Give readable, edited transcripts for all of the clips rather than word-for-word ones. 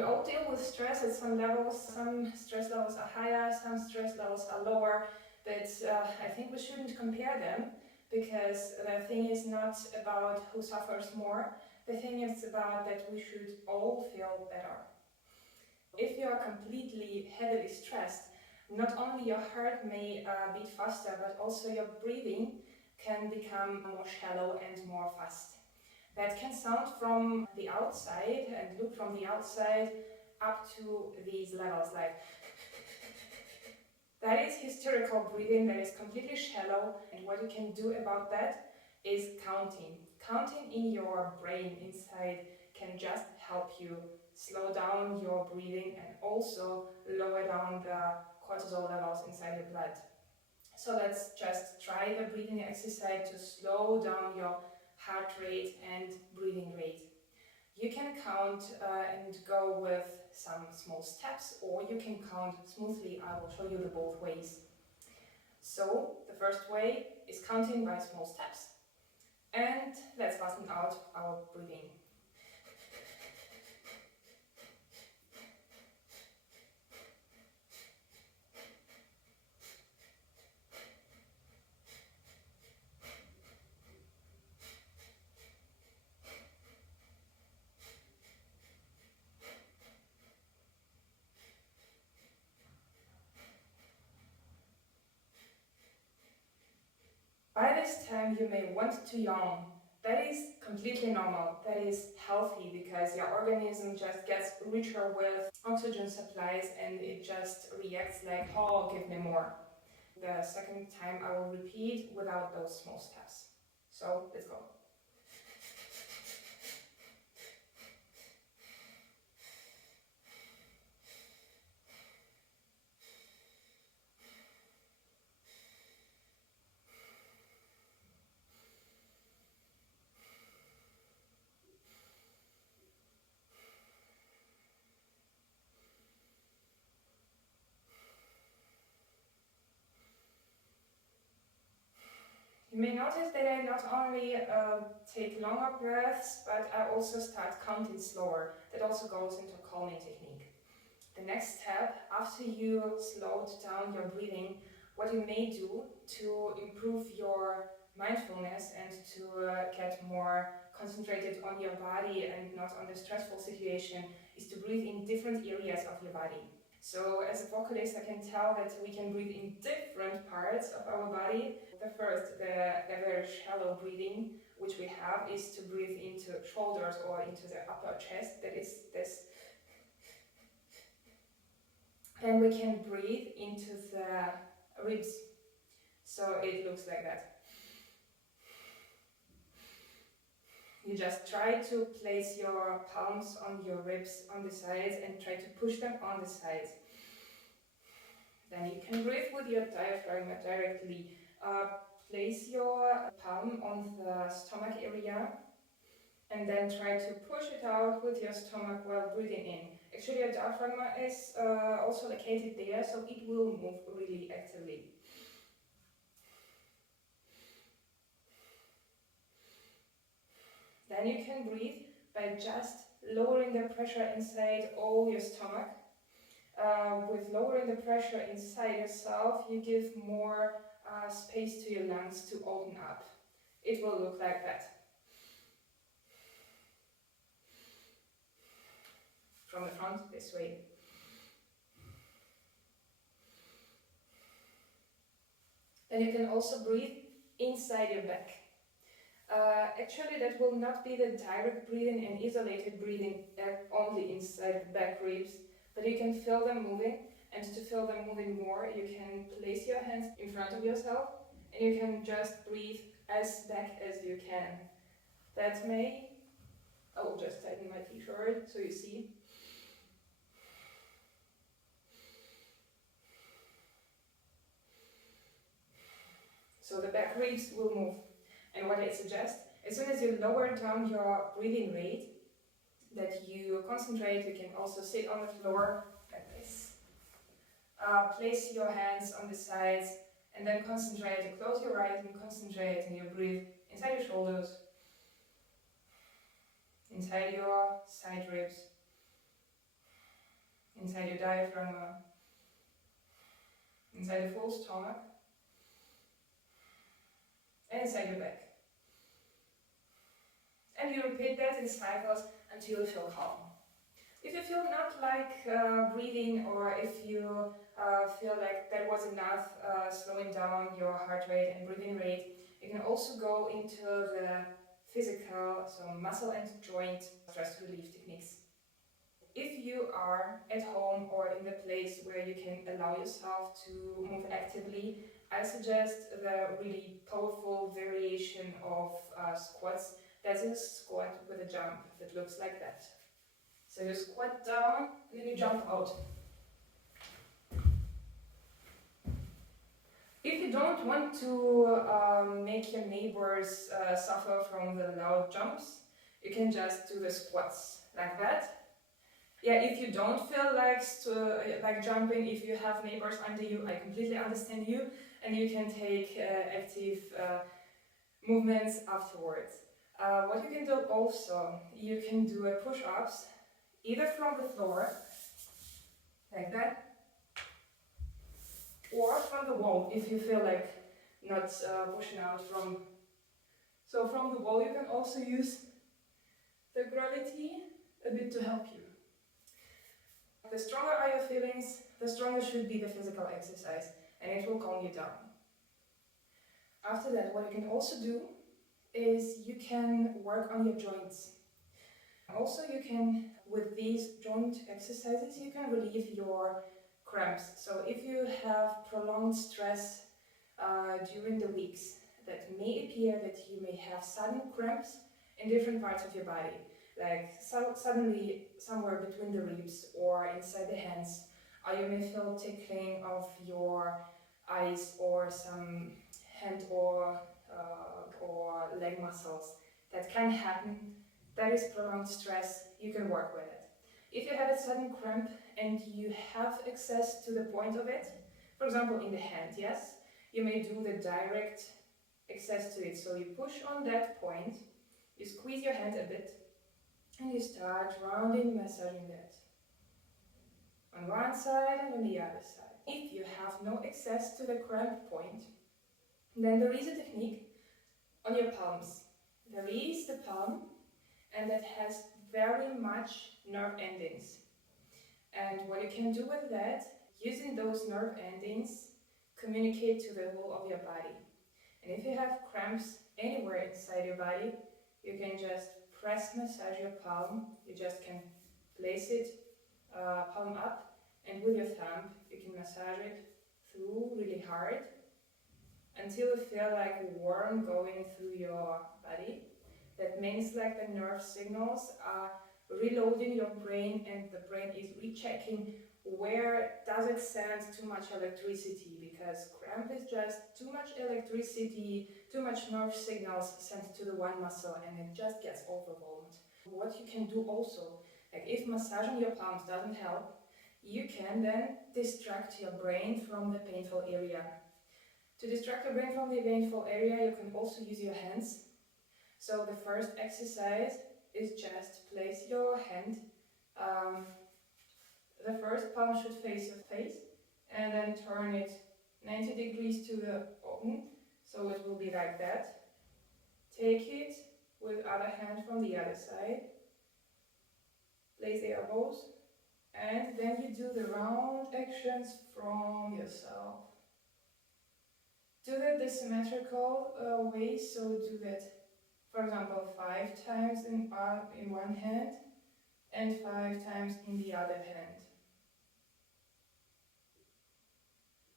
We all deal with stress at some levels. Some stress levels are higher, some stress levels are lower, but I think we shouldn't compare them, because the thing is not about who suffers more. The thing is about that we should all feel better. If you are completely heavily stressed, not only your heart may beat faster, but also your breathing can become more shallow and more fast. That can sound from the outside and look from the outside up to these levels, like that is hysterical breathing, that is completely shallow. And what you can do about that is counting. Counting in your brain inside can just help you slow down your breathing and also lower down the cortisol levels inside your blood. So let's just try the breathing exercise to slow down your heart rate and breathing rate. You can count and go with some small steps, or you can count smoothly. I will show you the both ways. So the first way is counting by small steps. And let's fasten out our breathing. By this time you may want to yawn. That is completely normal. That is healthy, because your organism just gets richer with oxygen supplies and it just reacts like, oh, give me more. The second time I will repeat without those small steps. So let's go. You may notice that I not only take longer breaths, but I also start counting slower. That also goes into calming technique. The next step, after you slowed down your breathing, what you may do to improve your mindfulness and to get more concentrated on your body and not on the stressful situation, is to breathe in different areas of your body. So as a vocalist, I can tell that we can breathe in different parts of our body. The first, the very shallow breathing, which we have, is to breathe into shoulders or into the upper chest. That is this. Then we can breathe into the ribs. So it looks like that. You just try to place your palms on your ribs on the sides and try to push them on the sides. Then you can breathe with your diaphragm directly. Place your palm on the stomach area and then try to push it out with your stomach while breathing in. Actually, your diaphragm is also located there, so it will move really actively. Then you can breathe by just lowering the pressure inside all your stomach. With lowering the pressure inside yourself, you give more space to your lungs to open up. It will look like that. From the front, this way. Then you can also breathe inside your back. Actually, that will not be the direct breathing and isolated breathing only inside the back ribs, but you can feel them moving. And to feel them moving more, you can place your hands in front of yourself and you can just breathe as back as you can. That may... I will just tighten my t-shirt so you see. So the back ribs will move. And what I suggest, as soon as you lower down your breathing rate, that you concentrate, you can also sit on the floor like this. Place your hands on the sides and then concentrate, close your eyes and concentrate and you breathe inside your shoulders, inside your side ribs, inside your diaphragm, inside the full stomach, and inside your back. And you repeat that in cycles until you feel calm. If you feel not like breathing, or if you feel like that was enough slowing down your heart rate and breathing rate, you can also go into the physical, so muscle and joint stress relief techniques. If you are at home or in the place where you can allow yourself to move actively, I suggest the really powerful variation of squats. That's a squat with a jump that looks like that. So you squat down and then you jump out. If you don't want to make your neighbors suffer from the loud jumps, you can just do the squats like that. Yeah, if you don't feel like jumping, if you have neighbors under you, I completely understand you, and you can take active movements afterwards. What you can do also, you can do a push-ups, either from the floor, like that, or from the wall, if you feel like not pushing out from. So from the wall you can also use the gravity a bit to help you. The stronger are your feelings, the stronger should be the physical exercise, and it will calm you down. After that, what you can also do is you can work on your joints. Also, you can, with these joint exercises, you can relieve your cramps. So if you have prolonged stress during the weeks, that may appear that you may have sudden cramps in different parts of your body, like suddenly somewhere between the ribs or inside the hands, or you may feel tickling of your eyes or some hand or leg muscles. That can happen. That is prolonged stress. You can work with it. If you have a sudden cramp and you have access to the point of it, for example in the hand, yes, you may do the direct access to it. So you push on that point, you squeeze your hand a bit, and you start rounding, massaging that. On one side and on the other side. If you have no access to the cramp point, then there is a technique on your palms. There is the palm, and that has very much nerve endings. And what you can do with that, using those nerve endings, communicate to the whole of your body. And if you have cramps anywhere inside your body, you can just press massage your palm. You just can place it palm up, and with your thumb you can massage it through really hard until you feel like warm going through your body. That means like the nerve signals are reloading your brain, and the brain is rechecking where does it send too much electricity, because cramp is just too much electricity, too much nerve signals sent to the one muscle, and it just gets overwhelmed. What you can do also, like if massaging your palms doesn't help, you can then distract your brain from the painful area. To distract your brain from the painful area, you can also use your hands. So the first exercise is just place your hand, the first palm should face your face, and then turn it 90 degrees to the open, so it will be like that. Take it with other hand from the other side, place the elbows, and then you do the round actions from yourself. Do that the symmetrical way, so do that, for example, 5 times in one hand and 5 times in the other hand.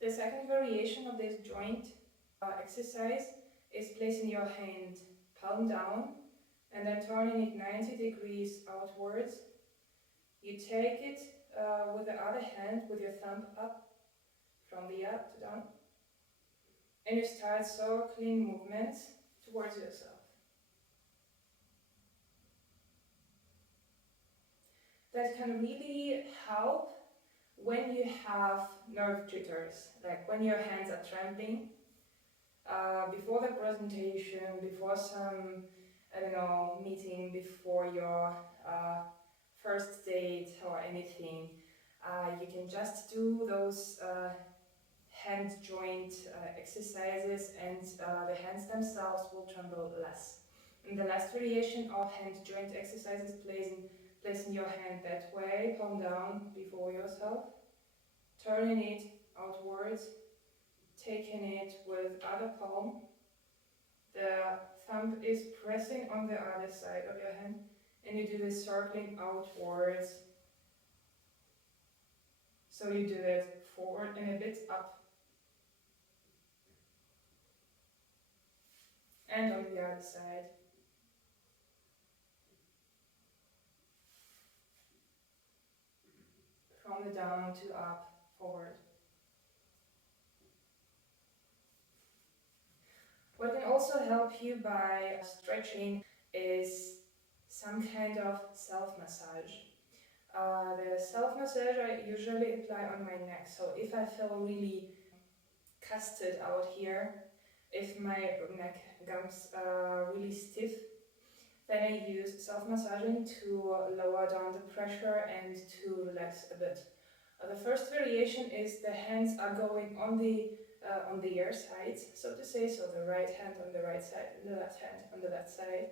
The second variation of this joint exercise is placing your hand palm down and then turning it 90 degrees outwards. You take it with the other hand, with your thumb up, from the up to down, and you start circling movements towards yourself. That can really help when you have nerve jitters, like when your hands are trembling, before the presentation, before some, meeting, before your first date or anything. You can just do those hand joint exercises, and the hands themselves will tremble less. And the last variation of hand joint exercises placing your hand that way, palm down before yourself, turning it outwards, taking it with other palm. The thumb is pressing on the other side of your hand, and you do this circling outwards. So you do it forward and a bit up. And on the other side. From the down to up, forward. What can also help you by stretching is some kind of self-massage. The self-massage I usually apply on my neck. So if I feel really casted out here, if my neck becomes really stiff, then I use self-massaging to lower down the pressure and to relax a bit. The first variation is the hands are going on the ear sides, so to say, so the right hand on the right side and the left hand on the left side.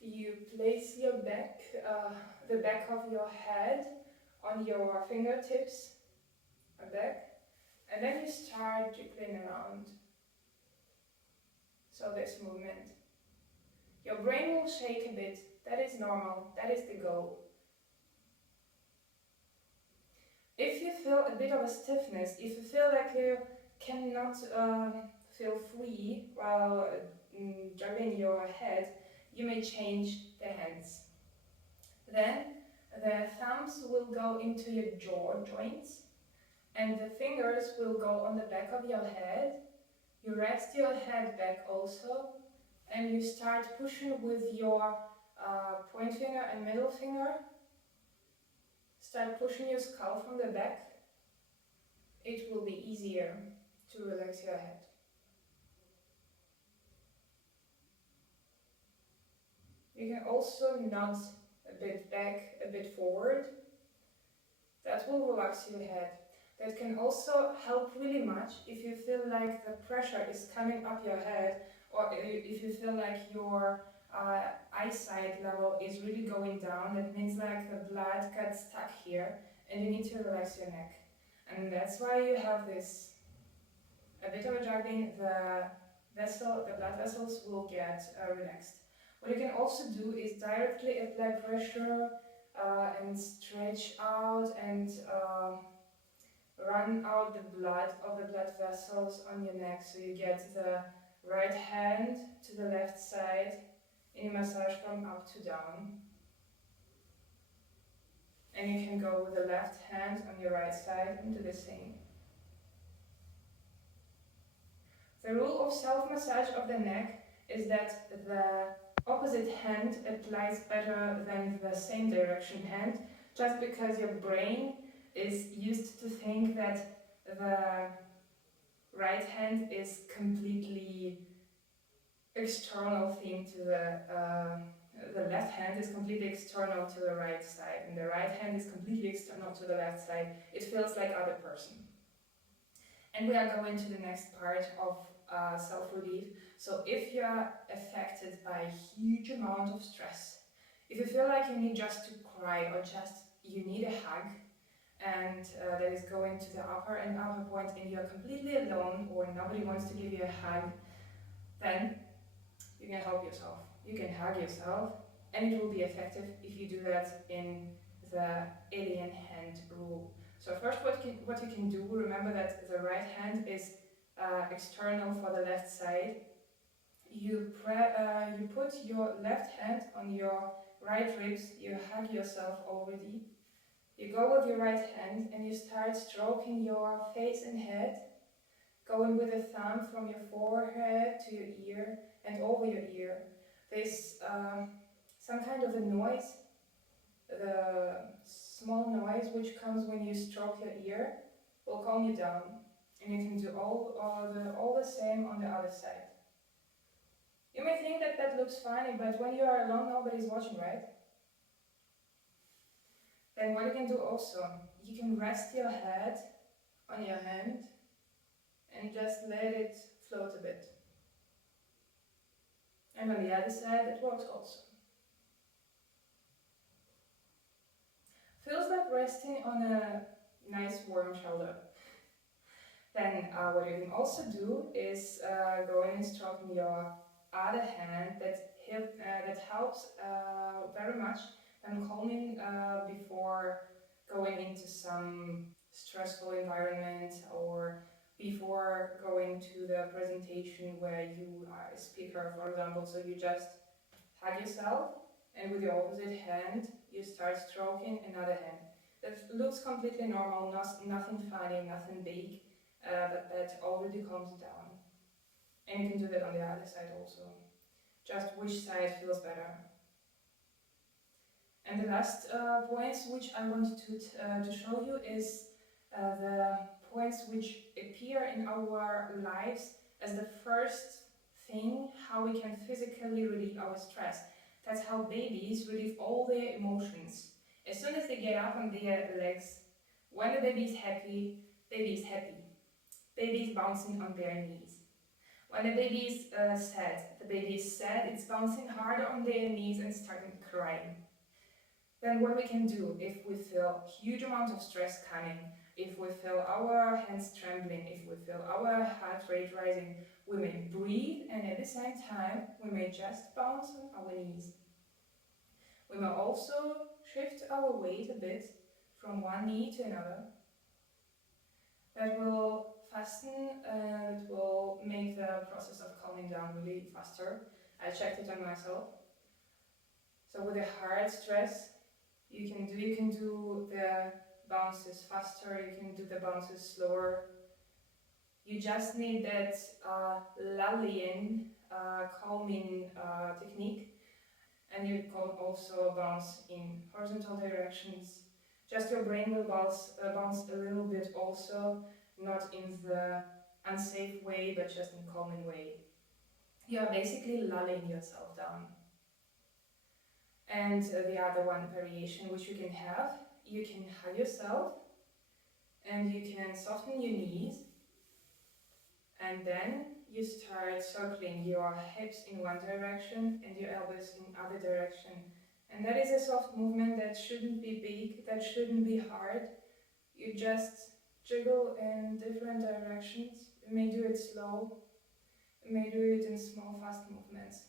You place your back, the back of your head on your fingertips, back, and then you start jiggling around. So this movement. Your brain will shake a bit, that is normal, that is the goal. If you feel a bit of a stiffness, if you feel like you cannot feel free while juggling your head, you may change the hands. Then the thumbs will go into your jaw joints, and the fingers will go on the back of your head. You rest your head back also, and you start pushing with your point finger and middle finger. Start pushing your skull from the back. It will be easier to relax your head. You can also nod a bit back, a bit forward. That will relax your head. That can also help really much if you feel like the pressure is coming up your head, or if you feel like your eyesight level is really going down. That means like the blood got stuck here and you need to relax your neck. And that's why you have this a bit of a juggling. The blood vessels will get relaxed. What you can also do is directly apply pressure and stretch out and run out the blood of the blood vessels on your neck, so you get the right hand to the left side and you massage from up to down. And you can go with the left hand on your right side and do the same. The rule of self-massage of the neck is that the opposite hand applies better than the same direction hand, just because your brain is used to think that the right hand is completely external thing to the left hand is completely external to the right side, and the right hand is completely external to the left side. It feels like other person. And we are going to the next part of self-relief. So if you are affected by a huge amount of stress, if you feel like you need just to cry or just you need a hug, and that is going to the upper point, and you are completely alone or nobody wants to give you a hug, then you can help yourself. You can hug yourself, and it will be effective if you do that in the alien hand rule. So first, what you can do, remember that the right hand is external for the left side. You put your left hand on your right ribs, you hug yourself already. You go with your right hand and you start stroking your face and head, going with the thumb from your forehead to your ear and over your ear. There's some kind of a noise, the small noise which comes when you stroke your ear will calm you down. And you can do all the same on the other side. You may think that looks funny, but when you are alone, nobody's watching, right? Then what you can do also, you can rest your head on your hand and just let it float a bit. And on the other side it works also. Feels like resting on a nice warm shoulder. Then what you can also do is go in and stroking your other hand. That helps very much when calming before going into some stressful environment or before going to the presentation where you are a speaker, for example. So you just hug yourself and with your opposite hand you start stroking another hand. That looks completely normal, nothing funny, nothing big, but that already calms down. And you can do that on the other side also. Just which side feels better. And the last points which I wanted to show you is the points which appear in our lives as the first thing how we can physically relieve our stress. That's how babies relieve all their emotions. As soon as they get up on their legs, when the baby is happy, baby is happy. Baby is bouncing on their knees. When the baby is sad, the baby is sad, it's bouncing harder on their knees and starting crying. Then what we can do if we feel huge amount of stress coming, if we feel our hands trembling, if we feel our heart rate rising, we may breathe and at the same time we may just bounce on our knees. We may also shift our weight a bit from one knee to another. That will fasten and it will make the process of calming down really faster. I checked it on myself. So with a hard stress, you can do the bounces faster, you can do the bounces slower. You just need that lulling, calming technique, and you can also bounce in horizontal directions. Just your brain will bounce a little bit also, not in the unsafe way, but just in calming way. You are basically lulling yourself down. And the other one variation which you can have, you can hug yourself and you can soften your knees and then you start circling your hips in one direction and your elbows in other direction. And that is a soft movement that shouldn't be big, that shouldn't be hard. You just jiggle in different directions. You may do it slow, you may do it in small fast movements,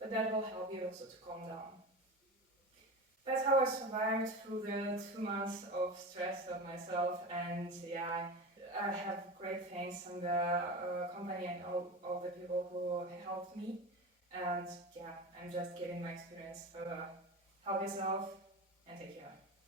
but that will help you also to calm down. That's how I survived through the 2 months of stress of myself, and yeah, I have great thanks from the company and all the people who helped me, and yeah, I'm just giving my experience further. Help yourself and take care.